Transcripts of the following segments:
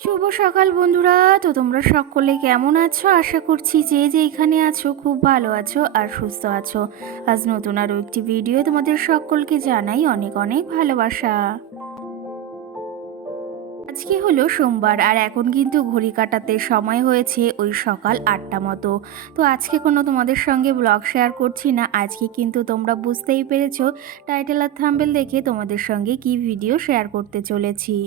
শুভ সকাল বন্ধুরা। তো তোমরা সকলে কেমন আছো? আশা করছি যে যেখানে আছো খুব ভালো আছো আর সুস্থ আছো। আজ নতুন আরও একটি ভিডিও তোমাদের সকলকে জানাই অনেক অনেক ভালোবাসা। আজকে হলো সোমবার আর এখন কিন্তু ঘড়ি কাটাতে সময় হয়েছে ওই সকাল 8টা মতো। তো আজকে কোনো তোমাদের সঙ্গে ব্লগ শেয়ার করছি না। আজকে কিন্তু তোমরা বুঝতেই পেরেছো টাইটেল আর থাম্বনেল দেখে তোমাদের সঙ্গে কি ভিডিও শেয়ার করতে চলেছি।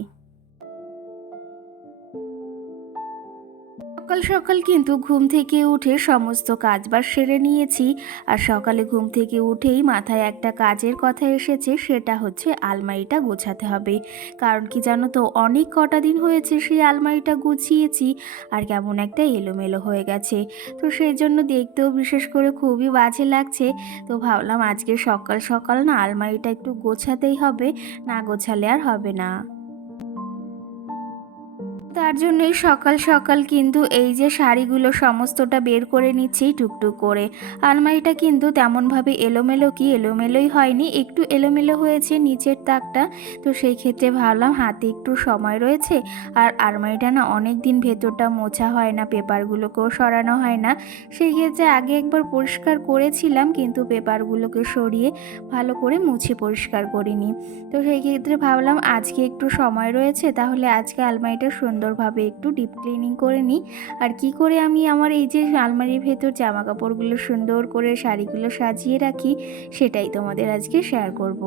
সকাল সকাল কিন্তু ঘুম থেকে উঠে সমস্ত কাজবাজ সেরে নিয়েছি। আর সকালে ঘুম থেকে উঠেই মাথায় একটা কাজের কথা এসেছে, সেটা হচ্ছে আলমারিটা গোছাতে হবে। কারণ কি জানো তো, অনেক কটা দিন হয়েছে সেই আলমারিটা গুছিয়েছি আর কেমন একটা এলোমেলো হয়ে গেছে। তো সেই জন্য দেখতেও বিশেষ করে খুবই বাজে লাগছে। তো ভাবলাম আজকে সকাল সকাল না আলমারিটা একটু গোছাতেই হবে, না গোছালে আর হবে না। তার জন্যই সকাল সকাল কিন্তু এই যে শাড়িগুলো সমস্তটা বের করে নিচ্ছি টুকটুক করে। আলমারিটা কিন্তু তেমনভাবে এলোমেলোই হয়নি, একটু এলোমেলো হয়েছে নিচের তাকটা। তো সেই ক্ষেত্রে ভাবলাম হাতে একটু সময় রয়েছে আর আলমারিটা না অনেক দিন ভেতরটা মোছা হয় না, পেপারগুলোকেও সরানো হয় না। সেই ক্ষেত্রে আগে একবার পরিষ্কার করেছিলাম কিন্তু পেপারগুলোকে সরিয়ে ভালো করে মুছে পরিষ্কার করিনি। তো সেই ক্ষেত্রে ভাবলাম আজকে একটু সময় রয়েছে, তাহলে আজকে আলমারিটা সুন্দরভাবে একটু ডিপ ক্লিনিং করে নিই। আর কি করে আমি আমার এই যে আলমারির ভেতর জামা কাপড়গুলো সুন্দর করে শাড়িগুলো সাজিয়ে রাখি, সেটাই তোমাদের আজকে শেয়ার করব।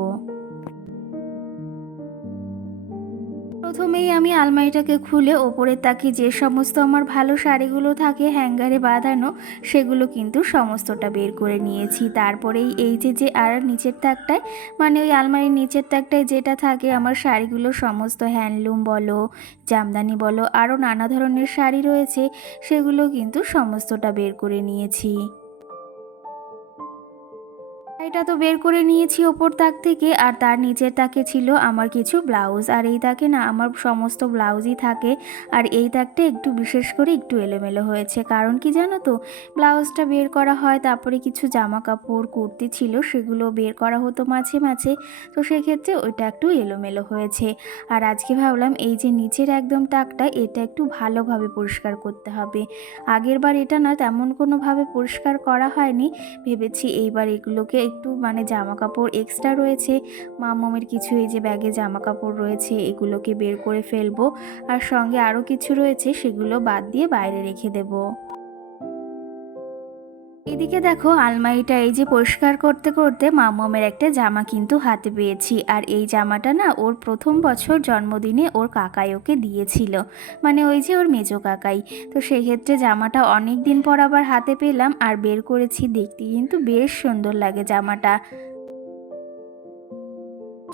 প্রথমেই আমি আলমারিটাকে খুলে ওপরের তাকে যে সমস্ত আমার ভালো শাড়িগুলো থাকে হ্যাঙ্গারে বাঁধানো, সেগুলো কিন্তু সমস্তটা বের করে নিয়েছি। তারপরেই এই যে আর নিচের তাকটায়, মানে ওই আলমারির নিচের তাকটায় যেটা থাকে আমার শাড়িগুলো সমস্ত হ্যান্ডলুম বলো, জামদানি বলো, আরও নানা ধরনের শাড়ি রয়েছে, সেগুলো কিন্তু সমস্তটা বের করে নিয়েছি। এটা তো বের করে নিয়েছি ওপর তাক থেকে। আর তার নিচের তাকে ছিল আমার কিছু ব্লাউজ, আর এই তাকে না আমার সমস্ত ব্লাউজই থাকে। আর এই তাকটা একটু বিশেষ করে একটু এলোমেলো হয়েছে, কারণ কি জানো তো, ব্লাউজটা বের করা হয়, তারপরে কিছু জামা কাপড় কুর্তি ছিল সেগুলো বের করা হতো মাঝে মাঝে। তো সেক্ষেত্রে ওইটা একটু এলোমেলো হয়েছে। আর আজকে ভাবলাম এই যে নিচের একদম তাকটা, এটা একটু ভালোভাবে পরিষ্কার করতে হবে। আগের বার এটা না তেমন কোনোভাবে পরিষ্কার করা হয়নি। ভেবেছি এইবার এগুলোকে একটু, মানে জামা কাপড় এক্সট্রা রয়েছে, মামুমের কিছু এই যে ব্যাগে জামা কাপড় রয়েছে, এগুলোকে বের করে ফেলবো। আর সঙ্গে আরও কিছু রয়েছে সেগুলো বাদ দিয়ে বাইরে রেখে দেবো। এদিকে দেখো আলমারিটা এই যে পরিষ্কার করতে করতে মামুমের একটা জামা কিন্তু হাতে পেয়েছি। আর এই জামাটা না ওর প্রথম বছর জন্মদিনে ওর কাকাই ওকে দিয়েছিল, মানে ওই যে ওর মেজো কাকাই। তো সেক্ষেত্রে জামাটা অনেক দিন পর আবার হাতে পেলাম আর বের করেছি, দেখতে কিন্তু বেশ সুন্দর লাগে জামাটা।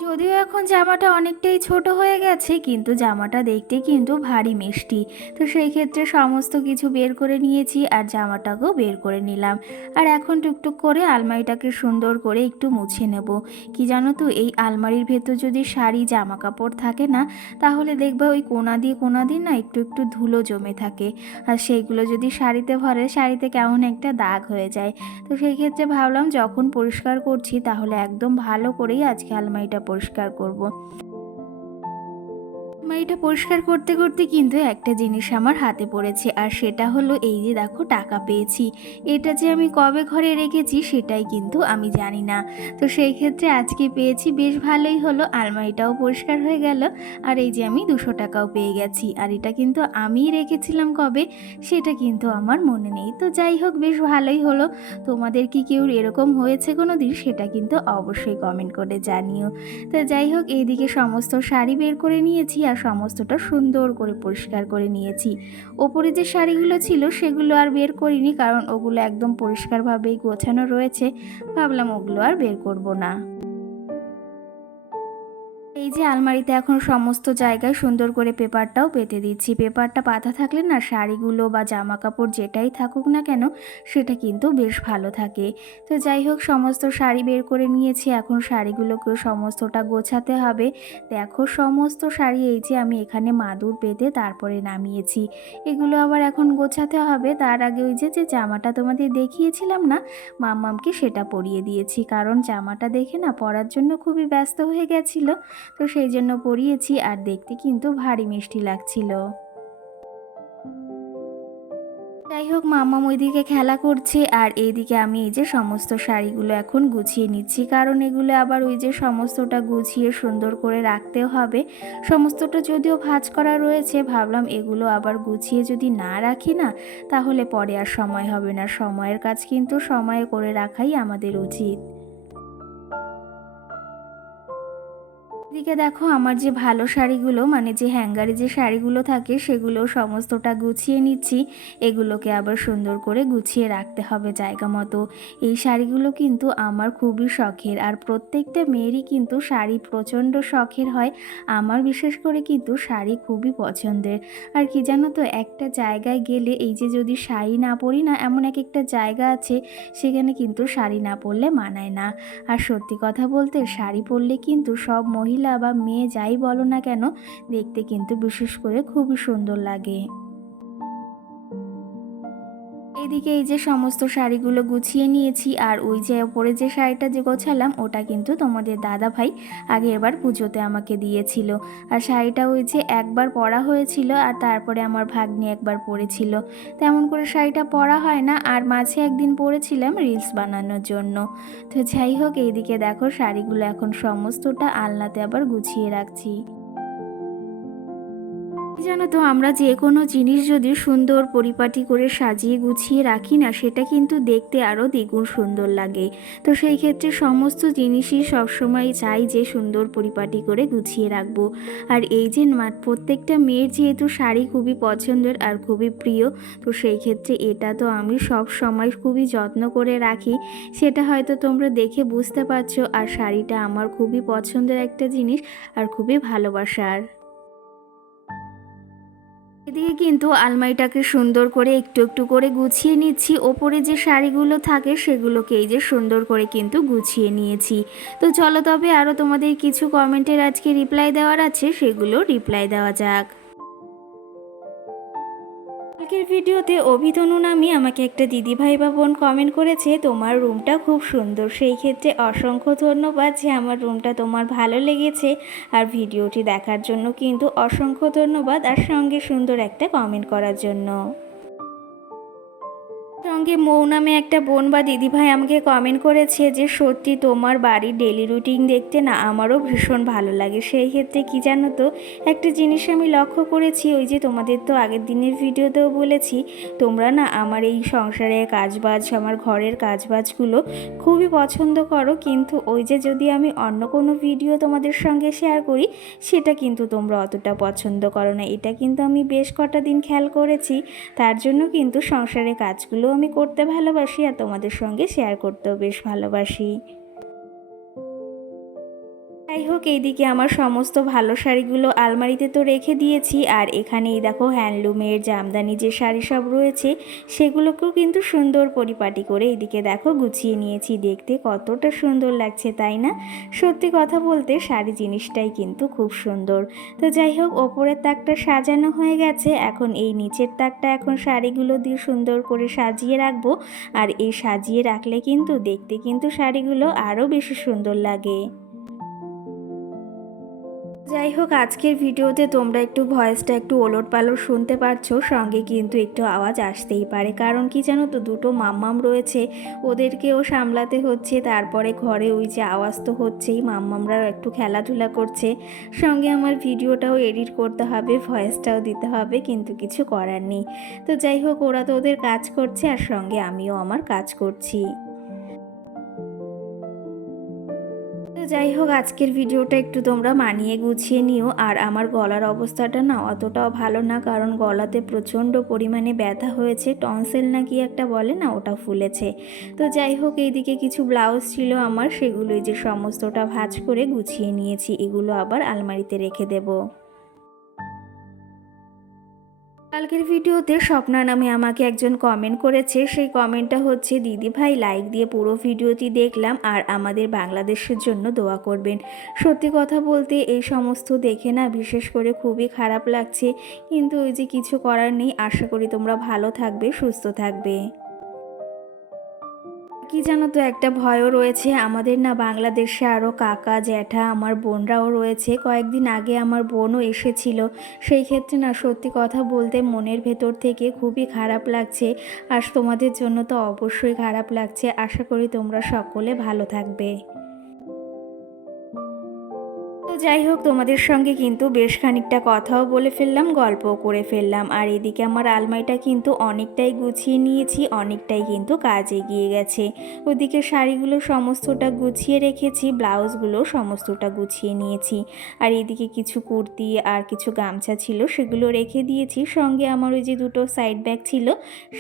যদিও এখন জামাটা অনেকটাই ছোট হয়ে গেছে, কিন্তু জামাটা দেখতে কিন্তু ভারী মিষ্টি। তো সেই ক্ষেত্রে সমস্ত কিছু বের করে নিয়েছি আর জামাটাকেও বের করে নিলাম। আর এখন টুকটুক করে আলমারিটাকে সুন্দর করে একটু মুছে নেব। কি জানো তো, এই আলমারির ভেতর যদি শাড়ি জামা কাপড় থাকে না, তাহলে দেখবে ওই কোনা দিয়ে না একটু একটু ধুলো জমে থাকে। আর সেইগুলো যদি শাড়িতে ভরে, শাড়িতে কেমন একটা দাগ হয়ে যায়। তো সেই ক্ষেত্রে ভাবলাম যখন পরিষ্কার করছি তাহলে একদম ভালো করেই আজকে আলমারিটা পরিষ্কার করব। আলমারিটা পরিষ্কার করতে করতে কিন্তু একটা জিনিস আমার হাতে পড়েছে, আর সেটা হলো এই যে দেখো টাকা পেয়েছি। এটা যে আমি কবে ঘরে রেখেছি সেটাই কিন্তু আমি জানি না। তো সেই ক্ষেত্রে আজকে পেয়েছি, বেশ ভালোই হলো, আলমারিটাও পরিষ্কার হয়ে গেল। আর এই যে আমি 200 টাকাও পেয়ে গেছি। আর এটা কিন্তু আমিই রেখেছিলাম কবে, সেটা কিন্তু আমার মনে নেই। তো যাই হোক, বেশ ভালোই হলো। তোমাদের কি কেউ এরকম হয়েছে কোনো দিন, সেটা কিন্তু অবশ্যই কমেন্ট করে জানিও। তো যাই হোক, এইদিকে সমস্ত শাড়ি বের করে নিয়েছি আর সমস্তটা সুন্দর করে পরিষ্কার করে নিয়েছি। ওপরে যে শাড়িগুলো ছিল সেগুলো আর বের করিনি, কারণ ওগুলো একদম পরিষ্কারভাবেই গোছানো রয়েছে, ভাবলাম ওগুলো আর বের করব না। এই যে আলমারিতে এখন সমস্ত জায়গায় সুন্দর করে পেপারটাও পেতে দিচ্ছি। পেপারটা পাতা থাকলে না শাড়িগুলো বা জামা কাপড় যেটাই থাকুক না কেন, সেটা কিন্তু বেশ ভালো থাকে। তো যাই হোক, সমস্ত শাড়ি বের করে নিয়েছি, এখন শাড়িগুলোকেও সমস্তটা গোছাতে হবে। দেখো সমস্ত শাড়ি এই যে আমি এখানে মাদুর পেতে তারপরে নামিয়েছি, এগুলো আবার এখন গোছাতে হবে। তার আগে ওই যে জামাটা তোমাদের দেখিয়েছিলাম না মাম্মামকে, সেটা পরিয়ে দিয়েছি, কারণ জামাটা দেখে না পরার জন্য খুবই ব্যস্ত হয়ে গেছিলো। তো সেই জন্য পরিয়েছি, আর দেখতে কিন্তু ভারী মিষ্টি লাগছিল। যাই হোক, মাম্মাম ওইদিকে খেলা করছে আর এইদিকে আমি এই যে সমস্ত শাড়িগুলো এখন গুছিয়ে নিচ্ছি, কারণ এগুলো আবার ওই যে সমস্তটা গুছিয়ে সুন্দর করে রাখতেও হবে। সমস্তটা যদিও ভাঁজ করা রয়েছে, ভাবলাম এগুলো আবার গুছিয়ে যদি না রাখি না, তাহলে পরে আর সময় হবে না। সময়ের কাজ কিন্তু সময়ে করে রাখাই আমাদের উচিত। এদিকে দেখো, আমার যে ভালো শাড়িগুলো, মানে যে হ্যাঙ্গারে যে শাড়িগুলো থাকে, সেগুলো সমস্তটা গুছিয়ে নিচ্ছি। এগুলোকে আবার সুন্দর করে গুছিয়ে রাখতে হবে জায়গা মতো। এই শাড়িগুলো কিন্তু আমার খুবই শখের, আর প্রত্যেকটা মেয়েরই কিন্তু শাড়ি প্রচণ্ড শখের হয়। আমার বিশেষ করে কিন্তু শাড়ি খুবই পছন্দের। আর কি জানো তো, একটা জায়গায় গেলে এই যে যদি শাড়ি না পরি না, এমন এক একটা জায়গা আছে সেখানে কিন্তু শাড়ি না পরলে মানায় না। আর সত্যি কথা বলতে, শাড়ি পরলে কিন্তু সব মহিলা বা মেয়ে যাই বলো না কেন, দেখতে কিন্তু বিশেষ করে খুবই সুন্দর লাগে। এদিকে এই যে সমস্ত শাড়িগুলো গুছিয়ে নিয়েছি, আর ওই যে ওপরে যে শাড়িটা যে গোছালাম, ওটা কিন্তু তোমাদের দাদা ভাই আগেরবার পুজোতে আমাকে দিয়েছিল। আর শাড়িটা ওই যে একবার পরা হয়েছিল, আর তারপরে আমার ভাগ্নি একবার পরেছিল। তেমন করে শাড়িটা পরা হয় না, আর মাঝে একদিন পরেছিলাম রিলস বানানোর জন্য। তো যাই হোক, এইদিকে দেখো শাড়িগুলো এখন সমস্তটা আলনাতে আবার গুছিয়ে রাখছি। জানো তো, আমরা যে কোনো জিনিস যদি সুন্দর পরিপাটি করে সাজিয়ে গুছিয়ে রাখি না, সেটা কিন্তু দেখতে আরও দ্বিগুণ সুন্দর লাগে। তো সেই ক্ষেত্রে সমস্ত জিনিসই সবসময় চাই যে সুন্দর পরিপাটি করে গুছিয়ে রাখবো। আর এই যে প্রত্যেকটা মেয়ের যেহেতু শাড়ি খুবই পছন্দের আর খুবই প্রিয়, তো সেই ক্ষেত্রে এটা তো আমি সব সময় খুবই যত্ন করে রাখি। সেটা হয়তো তোমরা দেখে বুঝতে পারছো। আর শাড়িটা আমার খুবই পছন্দের একটা জিনিস আর খুবই ভালোবাসার। এদিকে কিন্তু আলমারিটাকে সুন্দর করে একটু একটু করে গুছিয়ে নিচ্ছি। ওপরে যে শাড়িগুলো থাকে সেগুলোকে এই যে সুন্দর করে কিন্তু গুছিয়ে নিয়েছি। তো চলো তবে আরও তোমাদের কিছু কমেন্টের আজকে রিপ্লাই দেওয়ার আছে, সেগুলো রিপ্লাই দেওয়া যাক। কালকের ভিডিওতে অভিতনু নামে আমাকে একটা দিদিভাই বা বোন কমেন্ট করেছে, তোমার রুমটা খুব সুন্দর। সেই ক্ষেত্রে অসংখ্য ধন্যবাদ যে আমার রুমটা তোমার ভালো লেগেছে। আর ভিডিওটি দেখার জন্য কিন্তু অসংখ্য ধন্যবাদ, আর সঙ্গে সুন্দর একটা কমেন্ট করার জন্য। সঙ্গে মৌ নামে একটা বোন বা দিদিভাই আমাকে কমেন্ট করেছে যে সত্যি তোমার বাড়ির ডেলি রুটিন দেখতে না আমারও ভীষণ ভালো লাগে। সেই ক্ষেত্রে কি জানো তো, একটা জিনিস আমি লক্ষ্য করেছি, ওই যে তোমাদের তো আগের দিনের ভিডিওতেও বলেছি, তোমরা না আমার এই সংসারের কাজবাজ, আমার ঘরের কাজবাজগুলো খুবই পছন্দ করো, কিন্তু ওই যে যদি আমি অন্য কোনো ভিডিও তোমাদের সঙ্গে শেয়ার করি, সেটা কিন্তু তোমরা অতটা পছন্দ করো না। এটা কিন্তু আমি বেশ কটা দিন খেয়াল করেছি। তার জন্য কিন্তু সংসারের কাজগুলো আমি করতে ভালোবাসি, আর তোমাদের সঙ্গে শেয়ার করতেও বেশ ভালোবাসি। যাই হোক, এইদিকে আমার সমস্ত ভালো শাড়িগুলো আলমারিতে তো রেখে দিয়েছি, আর এখানেই দেখো হ্যান্ডলুমের জামদানি যে শাড়ি সব রয়েছে, সেগুলোকেও কিন্তু সুন্দর পরিপাটি করে এদিকে দেখো গুছিয়ে নিয়েছি। দেখতে কতটা সুন্দর লাগছে, তাই না? সত্যি কথা বলতে শাড়ি জিনিসটাই কিন্তু খুব সুন্দর। তো যাই হোক, ওপরের তাকটা সাজানো হয়ে গেছে, এখন এই নিচের তাকটা এখন শাড়িগুলো দিয়ে সুন্দর করে সাজিয়ে রাখবো। আর এই সাজিয়ে রাখলে কিন্তু দেখতে কিন্তু শাড়িগুলো আরও বেশি সুন্দর লাগে। যাই হোক, আজকের ভিডিওতে তোমরা একটু ভয়েসটা একটু ওলটপালট শুনতে পারছো, সঙ্গে কিন্তু একটু আওয়াজ আসতেই পারে। কারণ কি জানো তো, দুটো মাম্মাম রয়েছে, ওদেরকেও সামলাতে হচ্ছে, তারপরে ঘরে ওই যে আওয়াজ তো হচ্ছেই, মাম্মামরাও একটু খেলাধুলা করছে, সঙ্গে আমার ভিডিওটাও এডিট করতে হবে, ভয়েসটাও দিতে হবে, কিন্তু কিছু করার নেই। তো যাই হোক, ওরা তো ওদের কাজ করছে, আর সঙ্গে আমিও আমার কাজ করছি। তো যাই হোক, আজকের ভিডিওটা একটু তোমরা মানিয়ে গুছিয়ে নিও। আর আমার গলার অবস্থাটা না অতটাও ভালো না, কারণ গলাতে প্রচণ্ড পরিমাণে ব্যথা হয়েছে, টনসিল না কি একটা বলে না, ওটা ফুলেছে। তো যাই হোক, এইদিকে কিছু ব্লাউজ ছিল আমার, সেগুলোই যে সমস্তটা ভাঁজ করে গুছিয়ে নিয়েছি, এগুলো আবার আলমারিতে রেখে দেবো। কালকের ভিডিওতে স্বপ্না নামে আমাকে একজন কমেন্ট করেছে, সেই কমেন্টটা হচ্ছে, দিদি ভাই লাইক দিয়ে পুরো ভিডিওটি দেখলাম, আর আমাদের বাংলাদেশের জন্য দোয়া করবেন। সত্যি কথা বলতে এই সমস্ত দেখে না বিশেষ করে খুবই খারাপ লাগছে, কিন্তু ওই যে কিছু করার নেই। আশা করি তোমরা ভালো থাকবে, সুস্থ থাকবে। কি জানো তো, একটা ভয়ও রয়েছে আমাদের না, বাংলাদেশে আরও কাকা জ্যাঠা আমার বোনরাও রয়েছে। কয়েকদিন আগে আমার বোনও এসেছিল। সেই ক্ষেত্রে না, সত্যি কথা বলতে মনের ভেতর থেকে খুবই খারাপ লাগছে। আর তোমাদের জন্য তো অবশ্যই খারাপ লাগছে। আশা করি তোমরা সকলে ভালো থাকবে। তো যাই হোক, তোমাদের সঙ্গে কিন্তু বেশ খানিকটা কথাও বলে ফেললাম, গল্পও করে ফেললাম। আর এদিকে আমার আলমারিটা কিন্তু অনেকটাই গুছিয়ে নিয়েছি, অনেকটাই কিন্তু কাজ এগিয়ে গেছে। ওদিকে শাড়িগুলো সমস্তটা গুছিয়ে রেখেছি, ব্লাউজগুলো সমস্তটা গুছিয়ে নিয়েছি। আর এদিকে কিছু কুর্তি আর কিছু গামছা ছিল, সেগুলো রেখে দিয়েছি। সঙ্গে আমার ওই যে দুটো সাইড ব্যাগ ছিল,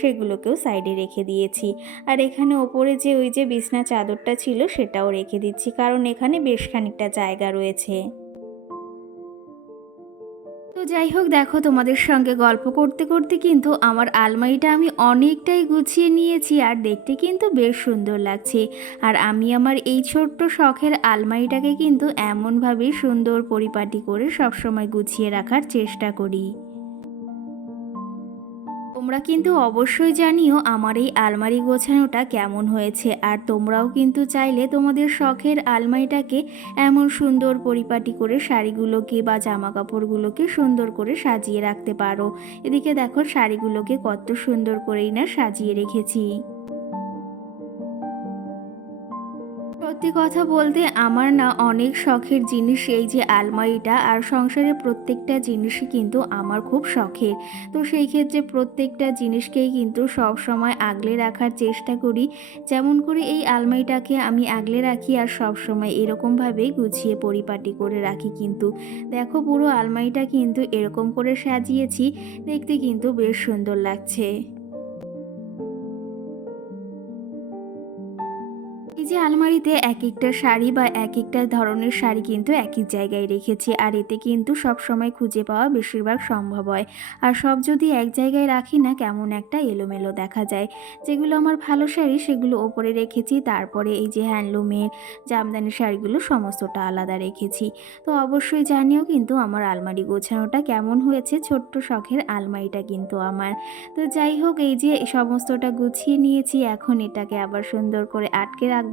সেগুলোকেও সাইডে রেখে দিয়েছি। আর এখানে ওপরে যে ওই যে বিছনা চাদরটা ছিল, সেটাও রেখে দিচ্ছি, কারণ এখানে বেশ খানিকটা জায়গা রয়েছে। তো যাই হোক, দেখো তোমাদের সঙ্গে গল্প করতে করতে কিন্তু আমার আলমারিটা আমি অনেকটাই গুছিয়ে নিয়েছি, আর দেখতে কিন্তু বেশ সুন্দর লাগছে। আর আমি আমার এই ছোট্ট শখের আলমারিটাকে কিন্তু এমনভাবে সুন্দর পরিপাটি করে সবসময় গুছিয়ে রাখার চেষ্টা করি। তোমরা কিন্তু অবশ্যই জানিও আমার এই আলমারি গোছানোটা কেমন হয়েছে। আর তোমরাও কিন্তু চাইলে তোমাদের শখের আলমারিটাকে এমন সুন্দর পরিপাটি করে শাড়িগুলোকে বা জামা কাপড়গুলোকে সুন্দর করে সাজিয়ে রাখতে পারো। এদিকে দেখো, শাড়িগুলোকে কত সুন্দর করেই না সাজিয়ে রেখেছি। সত্যি কথা বলতে আমার না অনেক শখের জিনিস এই যে আলমারিটা, আর সংসারের প্রত্যেকটা জিনিসই কিন্তু আমার খুব শখের। তো সেই ক্ষেত্রে প্রত্যেকটা জিনিসকেই কিন্তু সব সময় আগলে রাখার চেষ্টা করি। যেমন করে এই আলমারিটাকে আমি আগলে রাখি, আর সব সময় এরকমভাবেই গুছিয়ে পরিপাটি করে রাখি। কিন্তু দেখো, পুরো আলমারিটা কিন্তু এরকম করে সাজিয়েছি, দেখতে কিন্তু বেশ সুন্দর লাগছে। এই যে আলমারিতে এক একটা শাড়ি বা এক একটা ধরনের শাড়ি কিন্তু এক এক জায়গায় রেখেছি, আর এতে কিন্তু সব সময় খুঁজে পাওয়া বেশিরভাগ সম্ভব হয়। আর সব যদি এক জায়গায় রাখি না, কেমন একটা এলোমেলো দেখা যায়। যেগুলো আমার ভালো শাড়ি সেগুলো ওপরে রেখেছি, তারপরে এই যে হ্যান্ডলুমের জামদানি শাড়িগুলো সমস্তটা আলাদা রেখেছি। তো অবশ্যই জানিও কিন্তু আমার আলমারি গোছানোটা কেমন হয়েছে, ছোট্ট শখের আলমারিটা কিন্তু আমার। তো যাই হোক, এই যে সমস্তটা গুছিয়ে নিয়েছি, এখন এটাকে আবার সুন্দর করে আটকে রাখবো।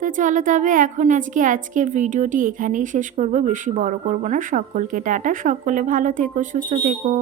তো চলো তবে এখন আজকে ভিডিওটি এখানেই শেষ করব, বেশি বড় করব না। সকলকে টাটা, সকলে ভালো থেকো, সুস্থ থেকো।